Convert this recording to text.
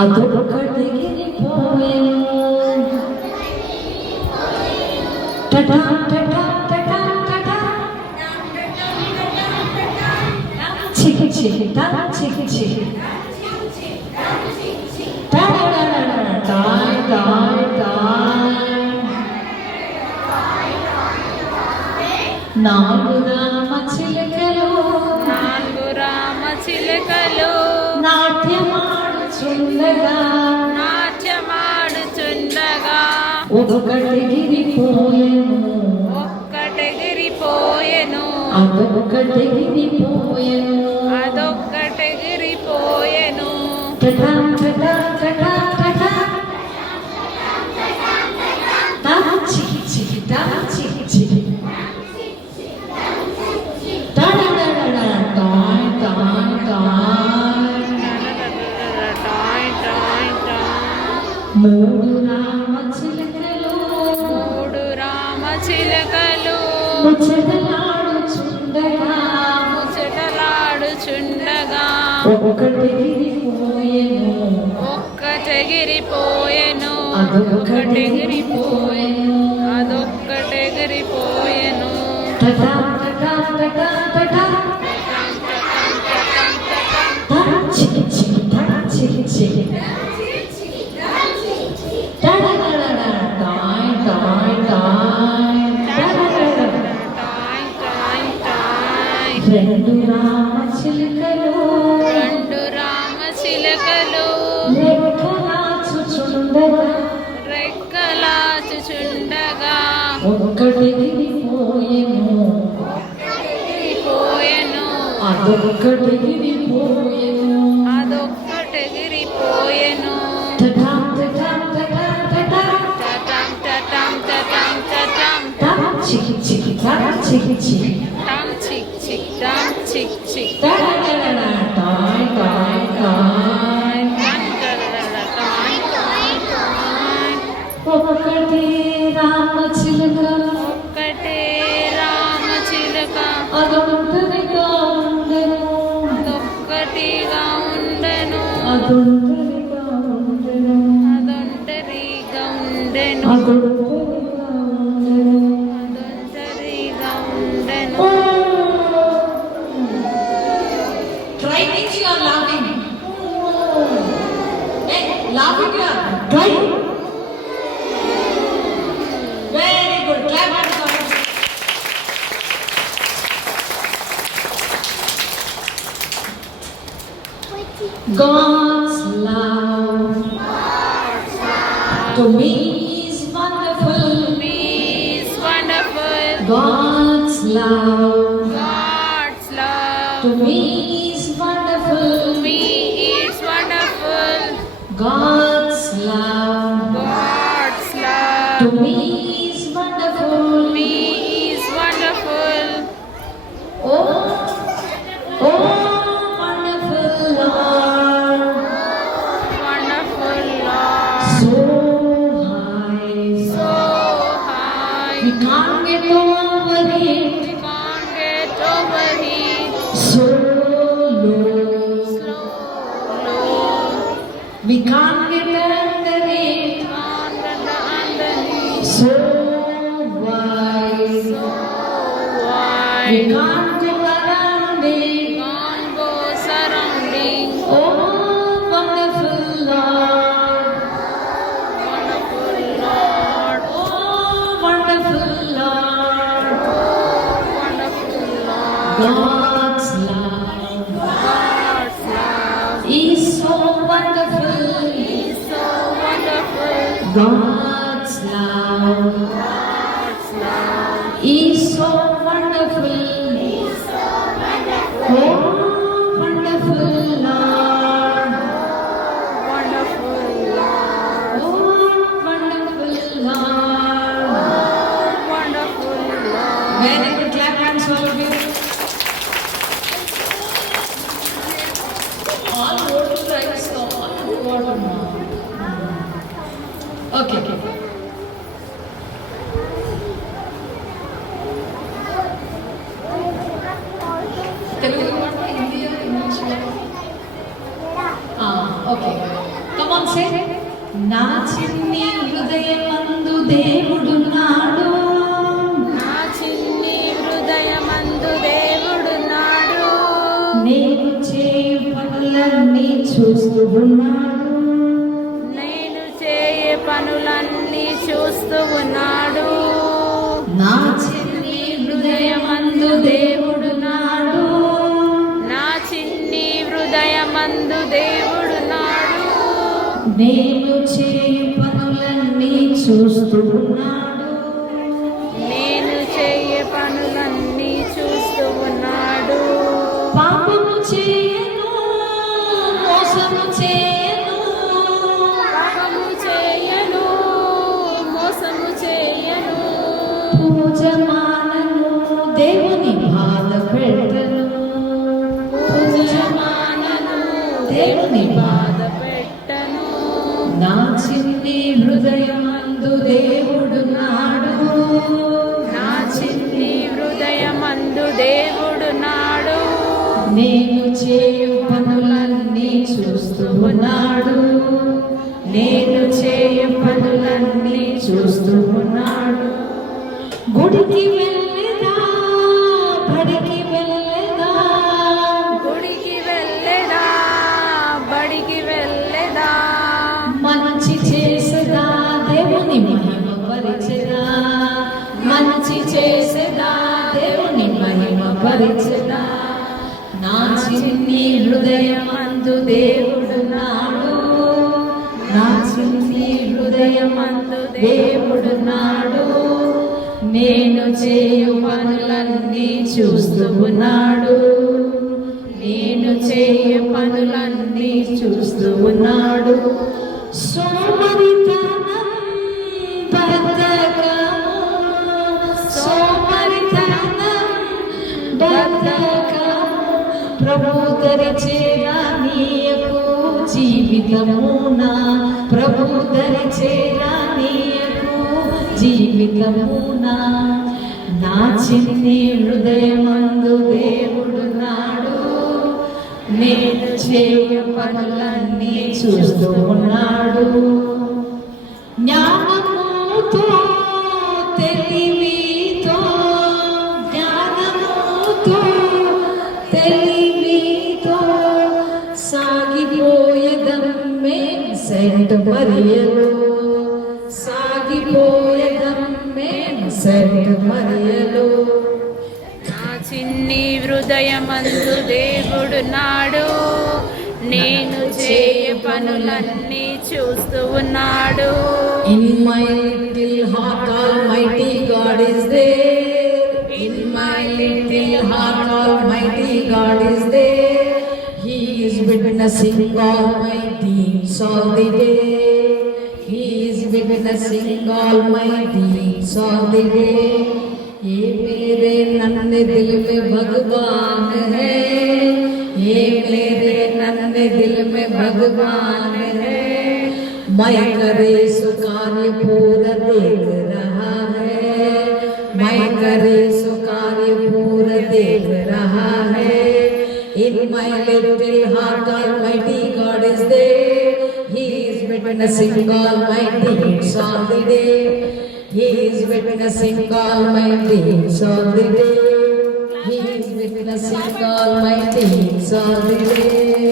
అదొకటి గిరిపోయెను టటా టటా టటా టటా చికి చికి టా చికి చికి toy toy toy నాలుగు రామ చిలకలు నాట్యమాడుచుండగా ఒక్కటి గిరిపోయెను అదొక్కటి గిరిపోయెను టటా టటా టటా టటా టా చికి చికి టా చికి చికి టా డా డా డా టాయ్ టాయ్ టాయ్ మూడు రామ చిలకలు ముచ్చటలాడుచుండగా ఒక్కటి గిరిపోయెను అదొక్కటి గిరిపోయెను టటా టటా టటా టటా టా చికి చికి టా చికి చికి టా డా డా డా టాయ్ టాయ్ టాయ్ రెండు రామ చిలకలు రెక్కలాచుచుండగా ఒక్కటి గిరిపోయెను అదొక్కటి గిరిపోయెను టటా టటా టటా టటా టా చికి చికి టా చికి చికి టా డా డా డా టాయ్ టాయ్ టాయ్ ఒక్కటే రామ చిలక అదొంటరిగా ఉండెను అదొంటరిగా ఉండెను Try things you are laughing. Hey, laughing you are. Try. Very good. Clap hands for us. God's love to me is wonderful. God's love to me is wonderful. God's love to me is wonderful. Oh, oh, wonderful Lord, so high, we can't get over it. So low, we can't get under it. So wide, we can't go around it. Oh, wonderful Lord, oh, wonderful Lord, God's love is so wonderful. God's love is so wonderful. Oh, wonderful Lord. Oh, wonderful Lord. Very good. Clap hands all of you. All go to right stop. Okay. Telugu, Hindi, English. Okay. Come on. నా చిన్ని హృదయమందు దేవుడున్నాడు, నా చిన్ని హృదయమందు దేవుడున్నాడు. నేను చేయు పనులన్నీ చూస్తూ ఉన్నాడు, నేను చేయే పనులన్నీ చూస్తూ ఉన్నాడు. నా చిన్ని హృదయమందు దేవుడున్నాడు, నా చిన్ని హృదయమందు దేవుడున్నాడు. నేను చేయు పనులన్నీ చూస్తూ ఉన్నాడు, నేను చేయే పనులన్నీ చూస్తూ ఉన్నాడు. పాపము చేయను, మోసము చేయను, పాపము చేయను, మోసము చేయను. పూజ మానను, దేవుని బాధ పెట్టను, పూజ మానను, దేవుని బాధ. పెట్టను. నా చిన్ని హృదయమందు దేవుడున్నాడు, నా చిన్ని హృదయమందు దేవుడున్నాడు. నేను చేయు పనులన్నీ చూస్తూ ఉన్నాడు, నేను చేయు పనులన్నీ చూస్తూ ఉన్నాడు. గుడికి వెళ్ళేదా, బడికి వెళ్ళేదా, గుడికి వెళ్ళేదా, బడికి వెళ్ళేదా. మంచి చేసేదా, దేవుని మహిమ పరిచెదా, మంచి చేసేదా, దేవుని మహిమ పరిచెదా. నా చిన్ని హృదయమందు దేవుడున్నాడు, నా చిన్ని హృదయమందు దేవుడున్నాడు. నేను చేయు పనులన్నీ చూస్తూ ఉన్నాడు, నేను చేయు పనులన్నీ చూస్తూ ఉన్నాడు. సోమరితనం బద్ధకము, సోమరితనం బద్ధకము, ప్రభు దరిచేరా నీయకు జీవితమున, ప్రభు దరిచేరా నీయకు జీవితమున. నా చిన్ని హృదయమందు దేవుడున్నాడు, నేను చేయు పనులన్నీ చూస్తూ ఉన్నాడు. జ్ఞానముతో తెలివితో, జ్ఞానముతో తెలివితో సాగిపోయేదమ్మే సెంట్ మరియలు, సాగిపోయేదమ్మే సెంట్ మరియలు. నా చిన్ని హృదయమందు దేవుడున్నాడు, నేను చేయే పనులన్నీ చూస్తూ ఉన్నాడు. In my little heart Almighty God is there, in my little heart Almighty God is there. He is witnessing all my deeds all the day, He is witnessing all my deeds all the day. ये मेरे नन्हे दिल में भगवान है, ये मेरे नन्हे दिल में भगवान है. मैं करे सो कार्य पूरा देख रहा है, मैं करे सो कार्य पूरा देख रहा है. In my little heart Almighty God is there, He is witnessing all my deeds all the day, He is witnessing all my deeds all the day, He is witnessing all my deeds all the day.